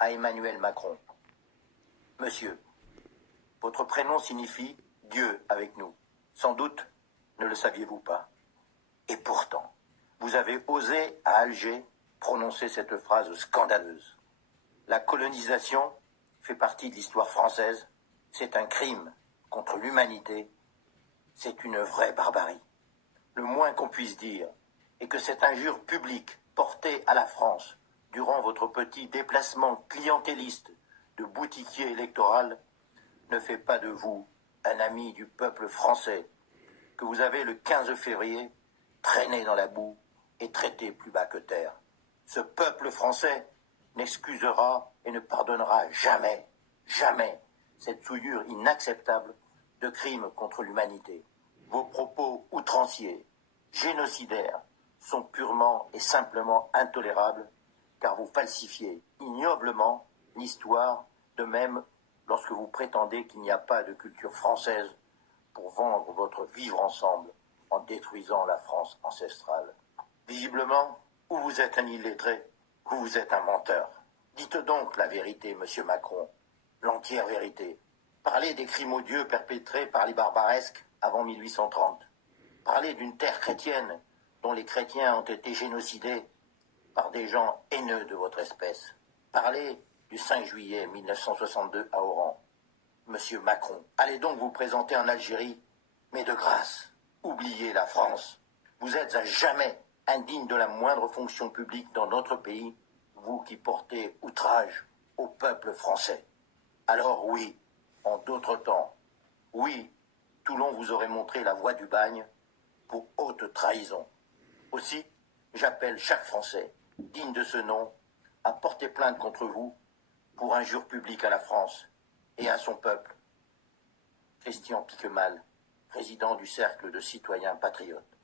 à Emmanuel Macron. Monsieur, votre prénom signifie Dieu avec nous. Sans doute ne le saviez-vous pas. Et pourtant, vous avez osé à Alger prononcer cette phrase scandaleuse. La colonisation fait partie de l'histoire française. C'est un crime contre l'humanité. C'est une vraie barbarie. Le moins qu'on puisse dire est que cette injure publique portée à la France durant votre petit déplacement clientéliste de boutiquier électoral ne fait pas de vous un ami du peuple français que vous avez le 15 février traîné dans la boue et traité plus bas que terre. Ce peuple français n'excusera et ne pardonnera jamais, jamais cette souillure inacceptable de crimes contre l'humanité. Vos propos outranciers, génocidaires, sont purement et simplement intolérables car vous falsifiez ignoblement l'histoire, de même lorsque vous prétendez qu'il n'y a pas de culture française pour vendre votre vivre ensemble en détruisant la France ancestrale. Visiblement, ou vous êtes un illettré, ou vous êtes un menteur. Dites donc la vérité, monsieur Macron, l'entière vérité. Parlez des crimes odieux perpétrés par les barbaresques avant 1830. Parlez d'une terre chrétienne dont les chrétiens ont été génocidés par des gens haineux de votre espèce. Parlez du 5 juillet 1962 à Oran. Monsieur Macron, allez donc vous présenter en Algérie, mais de grâce, oubliez la France. Vous êtes à jamais indigne de la moindre fonction publique dans notre pays, vous qui portez outrage au peuple français. Alors oui, en d'autres temps, oui, Toulon vous aurait montré la voie du bagne pour haute trahison. Aussi, j'appelle chaque Français, digne de ce nom, à porter plainte contre vous pour injure publique à la France et à son peuple. Christian Piquemal, président du Cercle de citoyens patriotes.